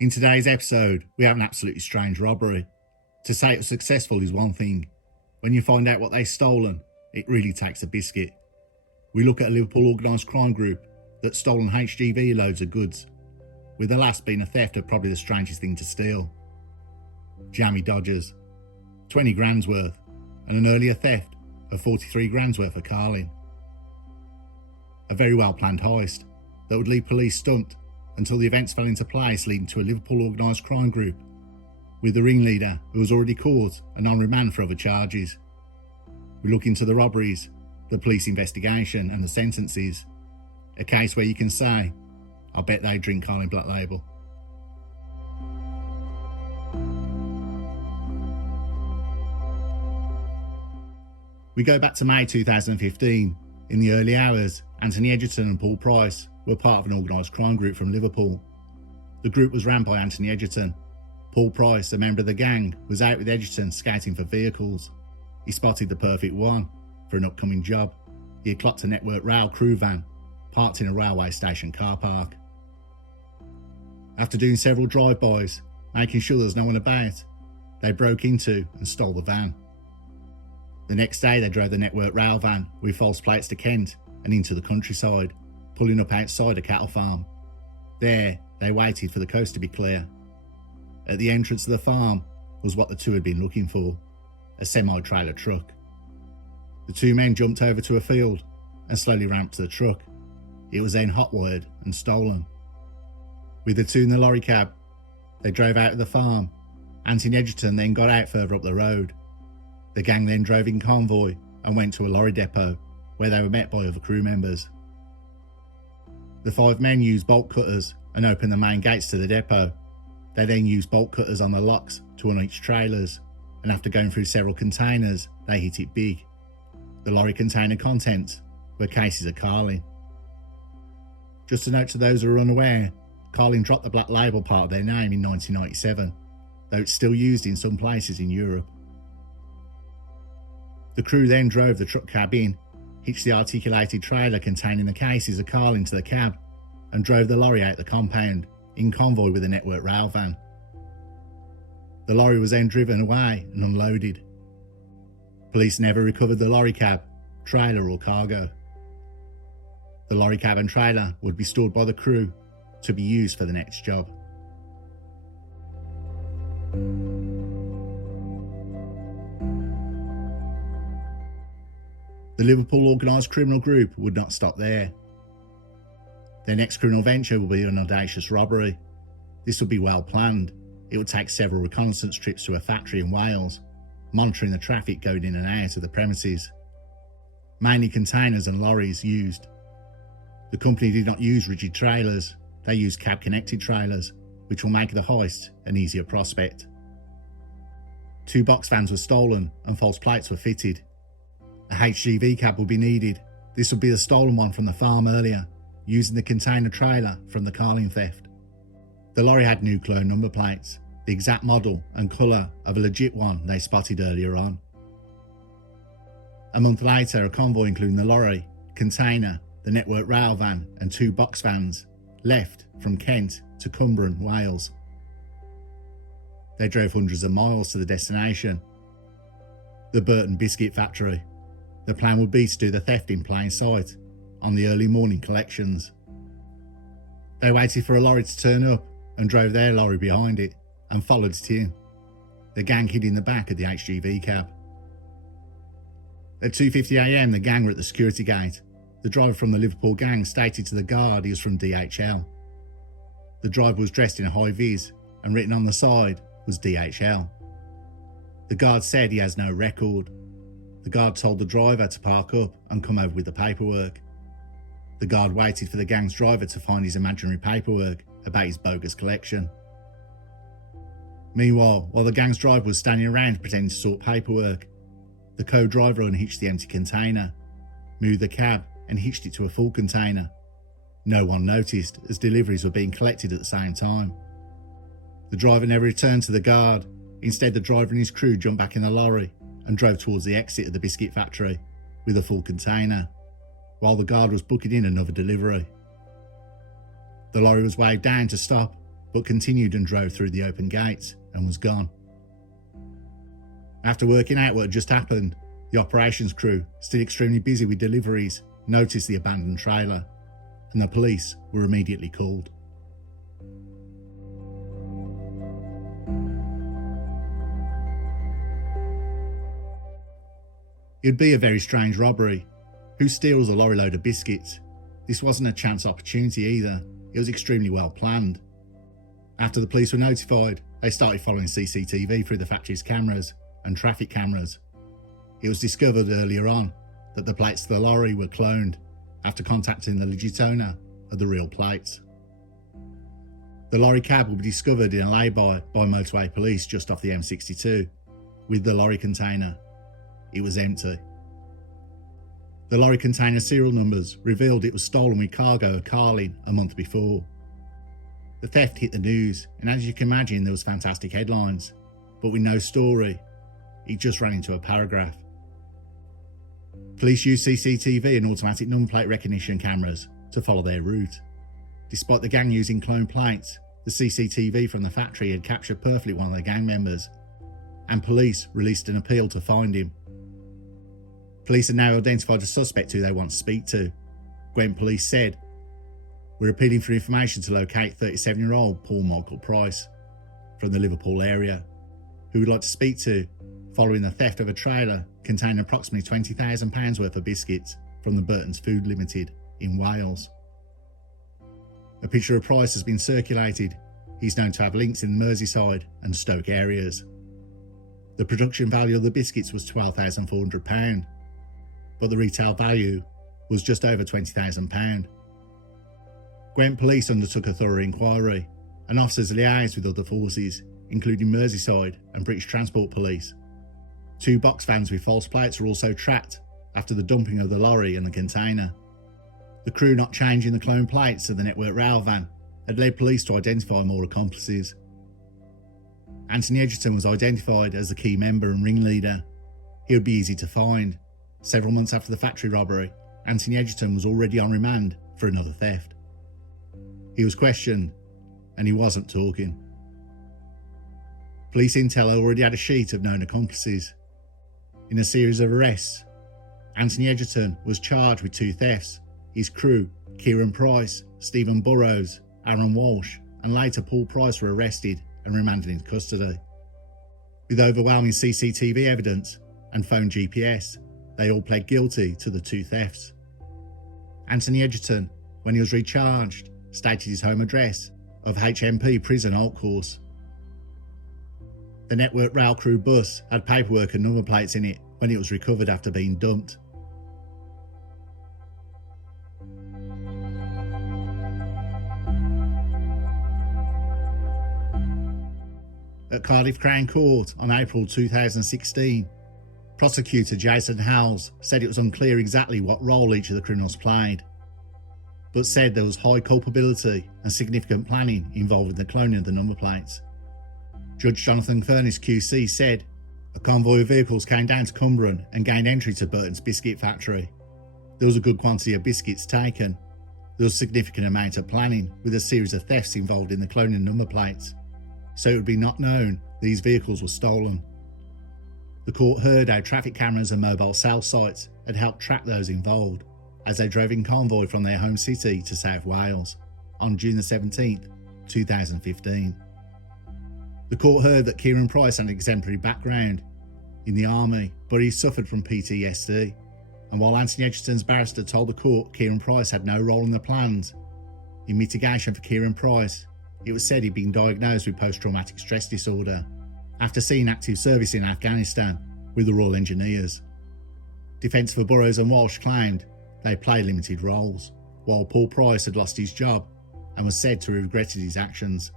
In today's episode, we have an absolutely strange robbery. To say it was successful is one thing. When you find out what they've stolen, it really takes a biscuit. We look at a Liverpool organised crime group that's stolen HGV loads of goods, with the last being a theft of probably the strangest thing to steal. JAMMIE Dodgers, 20 grand's worth, and an earlier theft of 43 grand's worth of Carling. A very well planned heist that would leave police stumped until the events fell into place, leading to a Liverpool organised crime group, with the ringleader who was already caught and on remand for other charges. We look into the robberies, the police investigation and the sentences. A case where you can say, I bet they drink Carling Black Label. We go back to May 2015. In the early hours, Anthony Edgerton and Paul Price were part of an organised crime group from Liverpool. The group was ran by Anthony Edgerton. Paul Price, a member of the gang, was out with Edgerton scouting for vehicles. He spotted the perfect one for an upcoming job. He had clocked a Network Rail crew van parked in a railway station car park. After doing several drive-bys, making sure there was no one about, they broke into and stole the van. The next day they drove the Network Rail van with false plates to Kent and into the countryside, pulling up outside a cattle farm. There they waited for the coast to be clear. At the entrance of the farm was what the two had been looking for, a semi-trailer truck. The two men jumped over to a field and slowly ran up to the truck. It was then hotwired and stolen. With the two in the lorry cab, they drove out of the farm. Anthony Edgerton then got out further up the road. The gang then drove in convoy and went to a lorry depot where they were met by other crew members. The five men used bolt cutters and opened the main gates to the depot. They then used bolt cutters on the locks to unhitch trailers, and after going through several containers, they hit it big. The lorry container contents were cases of Carling. Just a note to those who are unaware, Carling dropped the Black Label part of their name in 1997, though it's still used in some places in Europe. The crew then drove the truck cab in, hitched the articulated trailer containing the cases of Carling to the cab, and drove the lorry out the compound, in convoy with the Network Rail van. The lorry was then driven away and unloaded. Police never recovered the lorry cab, trailer or cargo. The lorry cab and trailer would be stored by the crew to be used for the next job. The Liverpool organised criminal group would not stop there. Their next criminal venture will be an audacious robbery. This would be well planned. It would take several reconnaissance trips to a factory in Wales, monitoring the traffic going in and out of the premises. Mainly containers and lorries used. The company did not use rigid trailers, they used cab-connected trailers, which will make the heist an easier prospect. 2 box vans were stolen and false plates were fitted. A HGV cab will be needed. This will be the stolen one from the farm earlier, using the container trailer from the Carling theft. The lorry had new clone number plates, the exact model and colour of a legit one they spotted earlier on. A month later, a convoy including the lorry, container, the Network Rail van and 2 box vans left from Kent to Cumbrian, Wales. They drove hundreds of miles to the destination, the Burton Biscuit Factory. The plan would be to do the theft in plain sight on the early morning collections. They waited for a lorry to turn up and drove their lorry behind it and followed it in. The gang hid in the back of the HGV cab. At 2:50 AM, the gang were at the security gate. The driver from the Liverpool gang stated to the guard he was from DHL. The driver was dressed in a high-vis and written on the side was DHL. The guard said he has no record. The guard told the driver to park up and come over with the paperwork. The guard waited for the gang's driver to find his imaginary paperwork about his bogus collection. Meanwhile, while the gang's driver was standing around pretending to sort paperwork, the co-driver unhitched the empty container, moved the cab and hitched it to a full container. No one noticed as deliveries were being collected at the same time. The driver never returned to the guard. Instead, the driver and his crew jumped back in the lorry and drove towards the exit of the biscuit factory with a full container, while the guard was booking in another delivery. The lorry was waved down to stop, but continued and drove through the open gates and was gone. After working out what had just happened, the operations crew, still extremely busy with deliveries, noticed the abandoned trailer, and the police were immediately called. It'd be a very strange robbery. Who steals a lorry load of biscuits? This wasn't a chance opportunity either. It was extremely well planned. After the police were notified, they started following CCTV through the factory's cameras and traffic cameras. It was discovered earlier on that the plates to the lorry were cloned after contacting the legit owner of the real plates. The lorry cab will be discovered in a lay-by by motorway police just off the M62, with the lorry container. It was empty. The lorry container serial numbers revealed it was stolen with cargo at Carlin a month before. The theft hit the news, and as you can imagine, there was fantastic headlines, but with no story. It just ran into a paragraph. Police used CCTV and automatic number plate recognition cameras to follow their route. Despite the gang using clone plates, the CCTV from the factory had captured perfectly one of the gang members, and police released an appeal to find him. Police have now identified a suspect who they want to speak to. Gwent Police said, "We're appealing for information to locate 37-year-old Paul Michael Price from the Liverpool area, who would like to speak to following the theft of a trailer containing approximately £20,000 worth of biscuits from the Burton's Food Limited in Wales." A picture of Price has been circulated. He's known to have links in the Merseyside and Stoke areas. The production value of the biscuits was £12,400, but the retail value was just over £20,000. Gwent Police undertook a thorough inquiry, and officers liaised with other forces, including Merseyside and British Transport Police. 2 box vans with false plates were also tracked after the dumping of the lorry and the container. The crew not changing the clone plates of the network rail van had led police to identify more accomplices. Anthony Edgerton was identified as the key member and ringleader. He would be easy to find. Several months after the factory robbery, Anthony Edgerton was already on remand for another theft. He was questioned, and he wasn't talking. Police intel already had a sheet of known accomplices. In a series of arrests, Anthony Edgerton was charged with 2 thefts. His crew, Kieran Price, Stephen Burrows, Aaron Walsh, and later Paul Price were arrested and remanded into custody. With overwhelming CCTV evidence and phone GPS, they all pled guilty to the 2 thefts. Anthony Edgerton, when he was recharged, stated his home address of HMP Prison Alt Course. The network rail crew bus had paperwork and number plates in it when it was recovered after being dumped. At Cardiff Crown Court on April 2016, prosecutor Jason Howells said it was unclear exactly what role each of the criminals played, but said there was high culpability and significant planning involved in the cloning of the number plates. Judge Jonathan Furness QC said, "A convoy of vehicles came down to Cumberland and gained entry to Burton's biscuit factory. There was a good quantity of biscuits taken. There was a significant amount of planning, with a series of thefts involved in the cloning number plates, so it would be not known these vehicles were stolen." The court heard how traffic cameras and mobile cell sites had helped track those involved as they drove in convoy from their home city to South Wales on June 17, 2015. The court heard that Kieran Price had an exemplary background in the army, but he suffered from PTSD, and while Anthony Edgerton's barrister told the court Kieran Price had no role in the plans, in mitigation for Kieran Price, it was said he'd been diagnosed with post-traumatic stress disorder after seeing active service in Afghanistan with the Royal Engineers. Defence for Burrows and Walsh claimed they played limited roles, while Paul Price had lost his job and was said to have regretted his actions.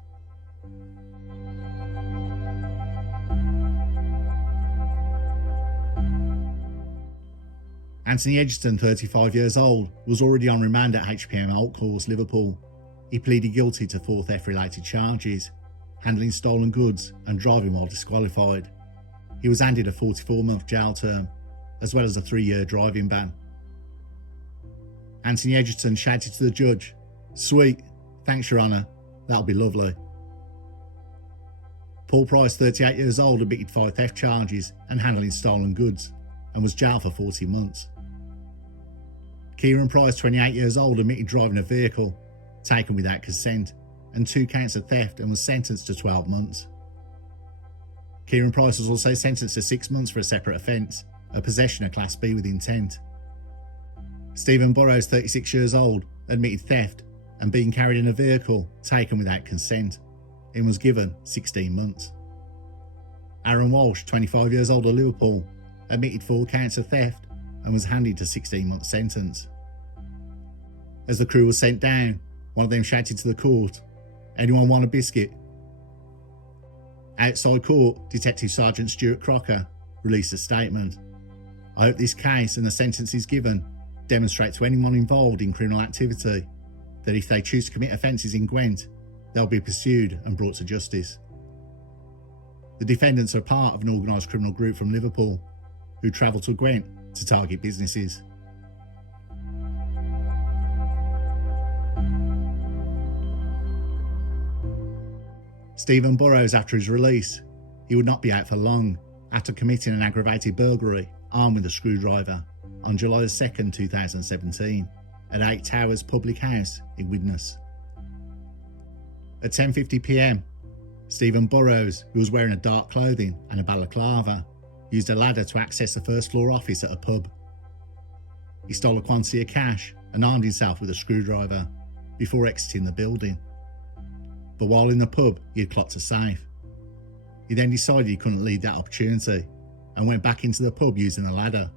Anthony Edgerton, 35 years old, was already on remand at HPM Alt Course, Liverpool. He pleaded guilty to 4 theft-related charges, handling stolen goods and driving while disqualified. He was handed a 44-month jail term, as well as a 3-year driving ban. Anthony Edgerton shouted to the judge, "Sweet, thanks Your Honour, that'll be lovely." Paul Price, 38 years old, admitted 5 theft charges and handling stolen goods and was jailed for 40 months. Kieran Price, 28 years old, admitted driving a vehicle taken without consent and 2 counts of theft and was sentenced to 12 months. Kieran Price was also sentenced to 6 months for a separate offence, a possession of Class B with intent. Stephen Burrows, 36 years old, admitted theft and being carried in a vehicle taken without consent and was given 16 months. Aaron Walsh, 25 years old of Liverpool, admitted 4 counts of theft and was handed a 16-month sentence. As the crew was sent down, one of them shouted to the court, "Anyone want a biscuit?" Outside court, Detective Sergeant Stuart Crocker released a statement. "I hope this case and the sentences given demonstrate to anyone involved in criminal activity that if they choose to commit offences in Gwent, they'll be pursued and brought to justice." The defendants are part of an organised criminal group from Liverpool who travel to Gwent to target businesses. Stephen Burrows, after his release, he would not be out for long after committing an aggravated burglary armed with a screwdriver on July 2nd, 2017 at 8 Towers Public House in Widnes. At 10:50 p.m, Stephen Burrows, who was wearing a dark clothing and a balaclava, used a ladder to access the first floor office at a pub. He stole a quantity of cash and armed himself with a screwdriver before exiting the building. But while in the pub, he had clocked a safe. He then decided he couldn't leave that opportunity and went back into the pub using a ladder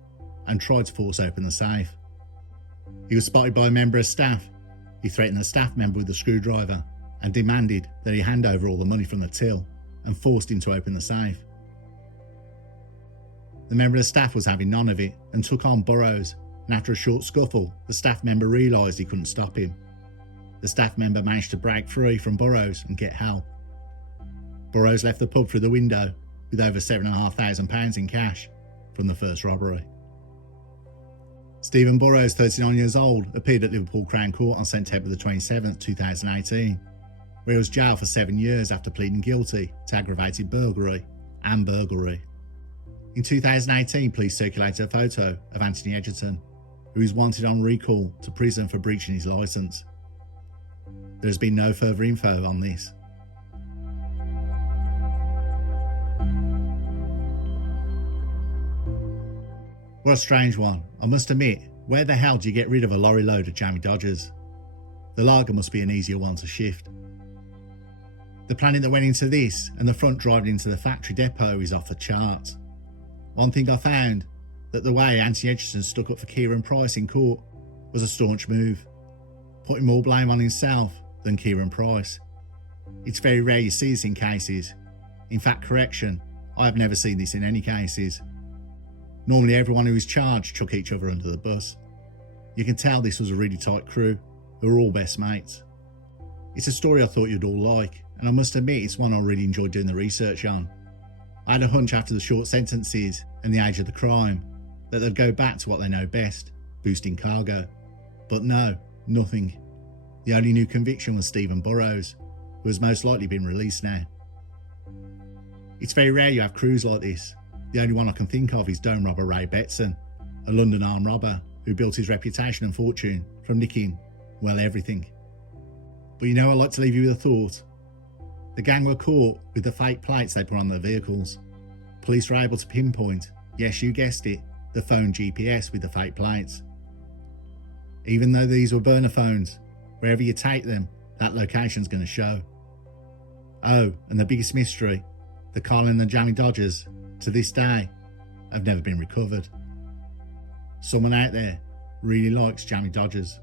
and tried to force open the safe. He was spotted by a member of staff. He threatened the staff member with a screwdriver and demanded that he hand over all the money from the till and forced him to open the safe. The member of staff was having none of it and took on Burrows, and after a short scuffle, the staff member realised he couldn't stop him. The staff member managed to break free from Burrows and get help. Burrows left the pub through the window with over £7,500 in cash from the first robbery. Stephen Burrows, 39 years old, appeared at Liverpool Crown Court on September 27, 2018, where he was jailed for 7 years after pleading guilty to aggravated burglary and burglary. In 2018, police circulated a photo of Anthony Edgerton, who is wanted on recall to prison for breaching his licence. There has been no further info on this. What a strange one. I must admit, where the hell do you get rid of a lorry load of JAMMIE Dodgers? The lager must be an easier one to shift. The planning that went into this and the front driving into the factory depot is off the charts. One thing I found, that the way Anthony Edgerton stuck up for Kieran Price in court was a staunch move, putting more blame on himself than Kieran Price. It's very rare you see this in cases. In fact, correction, I have never seen this in any cases. Normally everyone who is charged chuck each other under the bus. You can tell this was a really tight crew who were all best mates. It's a story I thought you'd all like, and I must admit it's one I really enjoyed doing the research on. I had a hunch after the short sentences and the age of the crime that they'd go back to what they know best, boosting cargo. But no, nothing. The only new conviction was Stephen Burrows, who has most likely been released now. It's very rare you have crews like this. The only one I can think of is dome robber Ray Betson, a London armed robber who built his reputation and fortune from nicking, well, everything. But you know, I'd like to leave you with a thought. The gang were caught with the fake plates they put on their vehicles. Police were able to pinpoint, yes, you guessed it, the phone GPS with the fake plates. Even though these were burner phones, wherever you take them, that location's going to show. Oh, and the biggest mystery, the Colin and the JAMMIE Dodgers, to this day, have never been recovered. Someone out there really likes JAMMIE Dodgers.